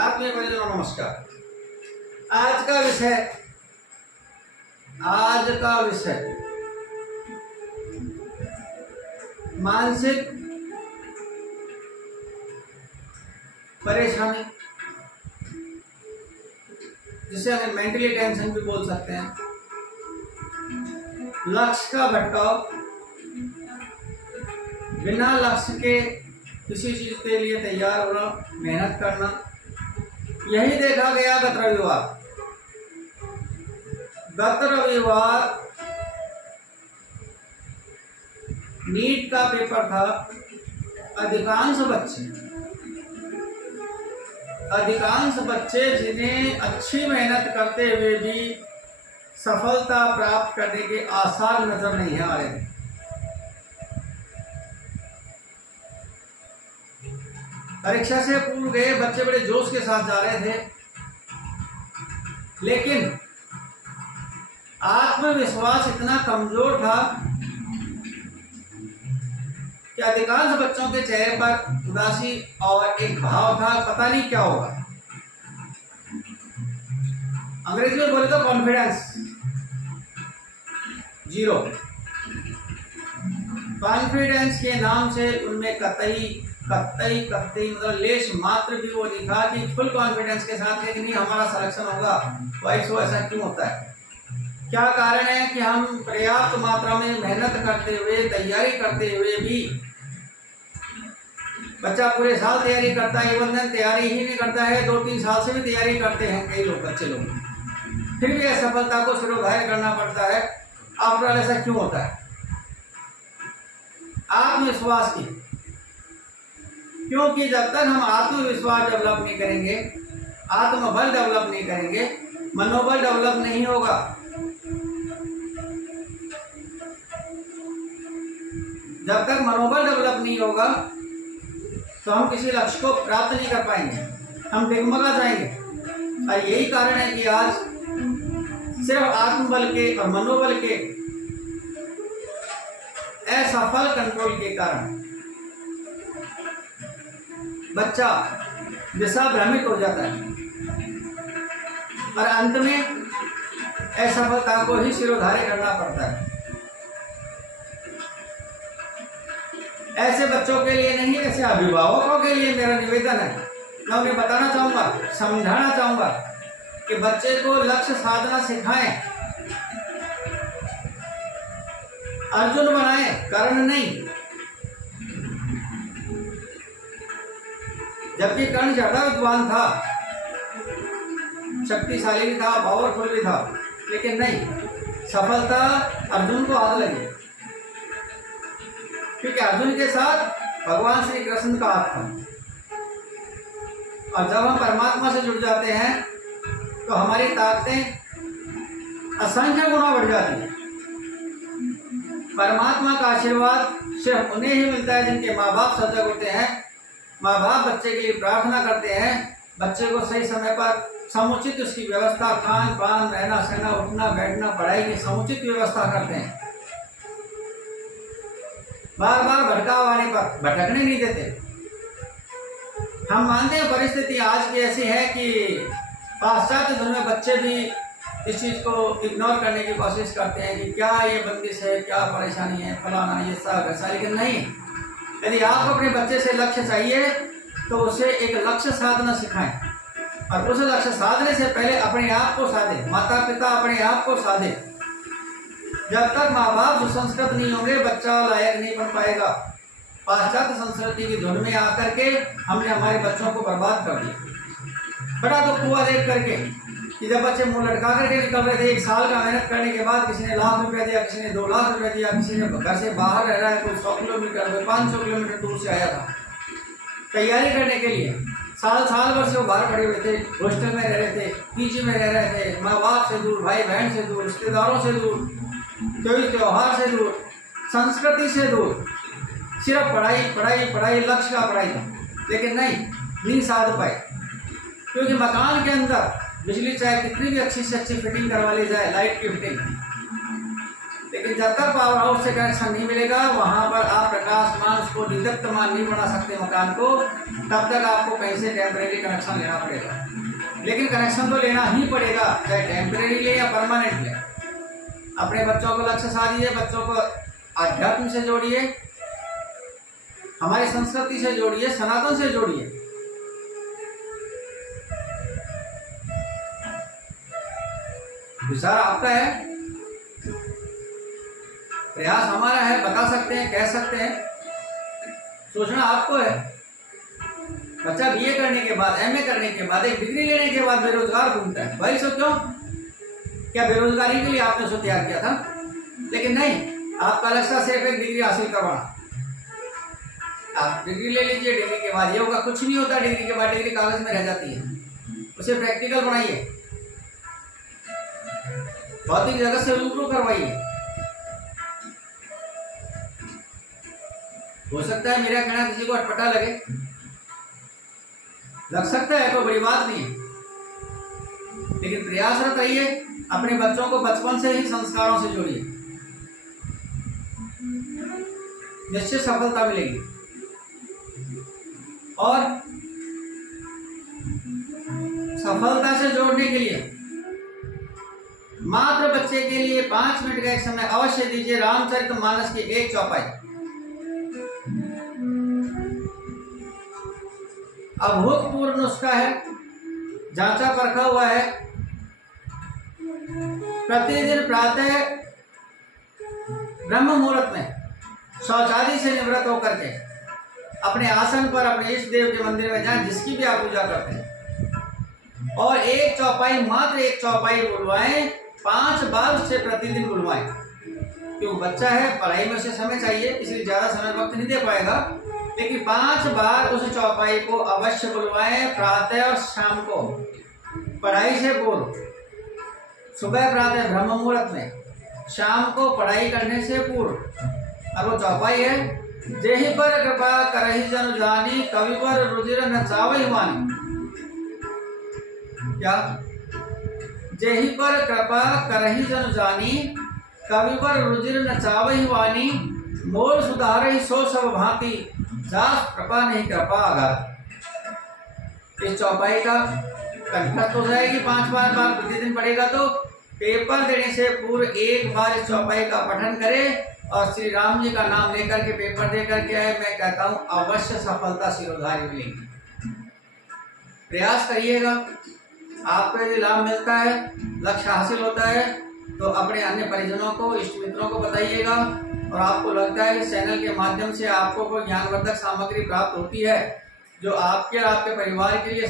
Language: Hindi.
आत्मीय परिजनों नमस्कार। आज का विषय मानसिक परेशानी, जिसे हमें मेंटली टेंशन भी बोल सकते हैं। लक्ष्य का भटकाव, बिना लक्ष्य के किसी चीज के लिए तैयार होना, मेहनत करना, यही देखा गया गत रविवार नीट का पेपर था। अधिकांश बच्चे जिन्हें अच्छी मेहनत करते हुए भी सफलता प्राप्त करने के आसार नजर नहीं आ रहे। परीक्षा से पूर्व गए बच्चे बड़े जोश के साथ जा रहे थे, लेकिन आत्मविश्वास इतना कमजोर था कि अधिकांश बच्चों के चेहरे पर उदासी और एक भाव था, पता नहीं क्या होगा। अंग्रेजी में बोले तो कॉन्फिडेंस जीरो। कॉन्फिडेंस के नाम से उनमें कतई मतलब लेश मात्र भी वो नहीं था कि फुल कॉन्फिडेंस के साथ कि नहीं हमारा सिलेक्शन होगा। ऐसा क्यों होता है? क्या कारण है कि हम पर्याप्त मात्रा में मेहनत करते हुए, तैयारी करते हुए भी, बच्चा पूरे साल तैयारी करता है, इवन दिन तैयारी ही नहीं करता है, 2-3 साल से भी तैयारी करते हैं कई लोग, बच्चे लोग, फिर भी असफलता को सिरोधार्य करना पड़ता है। आफ्टर ऑल ऐसा क्यों होता है? आत्मविश्वास की, क्योंकि जब तक हम आत्मविश्वास डेवलप नहीं करेंगे, आत्मबल डेवलप नहीं करेंगे, मनोबल डेवलप नहीं होगा। जब तक मनोबल डेवलप नहीं होगा तो हम किसी लक्ष्य को प्राप्त नहीं कर पाएंगे, हम डगमगा जाएंगे। और यही कारण है कि आज सिर्फ आत्मबल के और मनोबल के असफल कंट्रोल के कारण बच्चा दिशा भ्रमित हो जाता है और अंत में असफलता को ही सिरोधार्य करना पड़ता है। ऐसे बच्चों के लिए नहीं, ऐसे अभिभावकों के लिए मेरा निवेदन है, मैं उन्हें बताना चाहूंगा, समझाना चाहूंगा कि बच्चे को लक्ष्य साधना सिखाएं, अर्जुन बनाएं, कर्ण नहीं। जबकि कर्ण ज्यादा विद्वान था, शक्तिशाली भी था, पावरफुल भी था, लेकिन नहीं, सफलता अर्जुन को हाथ लगी, क्योंकि अर्जुन के साथ भगवान श्री कृष्ण का हाथ था। और जब हम परमात्मा से जुड़ जाते हैं तो हमारी ताकतें असंख्य गुना बढ़ जाती हैं। परमात्मा का आशीर्वाद सिर्फ उन्हें ही मिलता है जिनके माँ बाप सजग होते हैं। माँ बाप बच्चे के लिए प्रार्थना करते हैं, बच्चे को सही समय पर समुचित उसकी व्यवस्था, खान पान, रहना सहना, उठना बैठना, पढ़ाई की समुचित व्यवस्था करते हैं। बार बार भटकाव आने पर भटकने नहीं देते। हम मानते हैं परिस्थिति आज की ऐसी है कि पाश्चात्य धर्म में बच्चे भी इस चीज़ को इग्नोर करने की कोशिश करते हैं कि क्या ये बंदिश है, क्या परेशानी है, फलाना ये सब ऐसा। लेकिन नहीं, यदि आपको अपने बच्चे से लक्ष्य चाहिए तो उसे एक लक्ष्य साधना सिखाएं, और उस लक्ष्य साधने से पहले अपने आप को साधे, माता पिता अपने आप को साधे। जब तक माँ बाप सुसंस्कृत नहीं होंगे, बच्चा लायक नहीं बन पाएगा। पाश्चात्य संस्कृति की धुन में आकर के हमने हमारे बच्चों को बर्बाद कर दिया। बड़ा दुख हुआ देख करके कि जब बच्चे मुंह लटका करके निकल रहे थे, 1 साल का मेहनत करने के बाद किसी ने लाख रुपया दिया, किसी ने 2 लाख रुपया दिया, किसी ने घर से बाहर रह रहा है, कोई 100 किलोमीटर, कोई 500 किलोमीटर दूर से आया था तैयारी करने के लिए। साल भर से वो बाहर पड़े हुए थे, हॉस्टल में रह रहे थे, पीजी में रह रहे थे, माँ बाप से दूर, भाई बहन से दूर, रिश्तेदारों से दूर, कोई त्योहार से दूर, संस्कृति से दूर, सिर्फ पढ़ाई, लक्ष्य का पढ़ाई था। लेकिन नहीं साध पाए, क्योंकि मकान के अंदर बिजली चाहे कितनी भी अच्छी से अच्छी फिटिंग करवा ली जाए, लाइट की फिटिंग, लेकिन जब तक पावर हाउस से कनेक्शन नहीं मिलेगा, वहाँ पर आप प्रकाशमान उसको दीप्तमान नहीं बना सकते मकान को, तब तक आपको कहीं से टेम्परेरी कनेक्शन लेना पड़ेगा। लेकिन कनेक्शन तो लेना ही पड़ेगा, चाहे टेम्परेरी ले या परमानेंट ले। अपने बच्चों को लक्ष्य साधिए, बच्चों को अध्यात्म से जोड़िए, हमारी संस्कृति से जोड़िए, सनातन से जोड़िए। विचार आपका है, प्रयास हमारा है, बता सकते हैं, कह सकते हैं, सोचना आपको है। बच्चा बीए करने के बाद, एमए करने के बाद, एक डिग्री लेने के बाद बेरोजगार घूमता है, भाई सो क्यों? क्या बेरोजगारी के लिए आपने उसको तैयार किया था? लेकिन नहीं, आपका लक्ष्य सिर्फ एक डिग्री हासिल करवाना। आप डिग्री ले लीजिए, डिग्री के बाद ये होगा, कुछ नहीं होता डिग्री के बाद, डिग्री कागज में रह जाती है, उसे प्रैक्टिकल बनाइए, भौतिक जगत से रूबरू करवाइए। हो सकता है मेरा कहना किसी को अटपटा लगे, लग सकता है, कोई बड़ी बात नहीं है, लेकिन प्रयासरत रहिए, अपने बच्चों को बचपन से ही संस्कारों से जोड़िए, निश्चित सफलता मिलेगी। और सफलता से जोड़ने के लिए मात्र बच्चे के लिए 5 मिनट का एक समय अवश्य दीजिए। रामचरितमानस की एक चौपाई अभूतपूर्व नुस्खा है, जांचा परखा हुआ है। प्रतिदिन प्रातः ब्रह्म मुहूर्त में शौचादि से निवृत्त होकर के अपने आसन पर, अपने इष्ट देव के मंदिर में जाएं, जिसकी भी आप पूजा करते हैं, और एक चौपाई, मात्र एक चौपाई बुलवाएं, 5 बार उससे प्रतिदिन बुलवाएं। क्यों? बच्चा है, पढ़ाई में उसे समय चाहिए, इसलिए ज्यादा समय वक्त नहीं दे पाएगा, लेकिन 5 बार उस चौपाई को अवश्य बुलवाएं, प्रातः और शाम को, पढ़ाई से पूर्व। सुबह प्रातः ब्रह्म मुहूर्त में, शाम को पढ़ाई करने से पूर्व। और वो चौपाई है, जेहि पर कृपा करहि जनु जानी, कवि पर रुधिर नचावहि वाणी। क्या? जेहि पर कृपा करहि जनु जानी, कवि पर रुधिर नचावहि वाणी, मोल सुधारहि सो सब भांति, जास कृपा नहीं कृपा आघात। इस चौपाई का कंठस्थ हो जाएगी 5 बार प्रतिदिन पढ़ेगा तो। पेपर देने से पूर्व एक बार इस चौपाई का पठन करें और श्री राम जी का नाम लेकर के पेपर दे करके आए। मैं कहता हूं अवश्य सफलता सिरोधार्य मिलेगी। प्रयास करिएगा, आपको यदि लाभ मिलता है, लक्ष्य हासिल होता है, तो अपने अन्य परिजनों को, इष्ट मित्रों को बताइएगा। और आपको लगता है कि चैनल के माध्यम से आपको कोई ज्ञानवर्धक सामग्री प्राप्त होती है जो आपके और आपके परिवार के लिए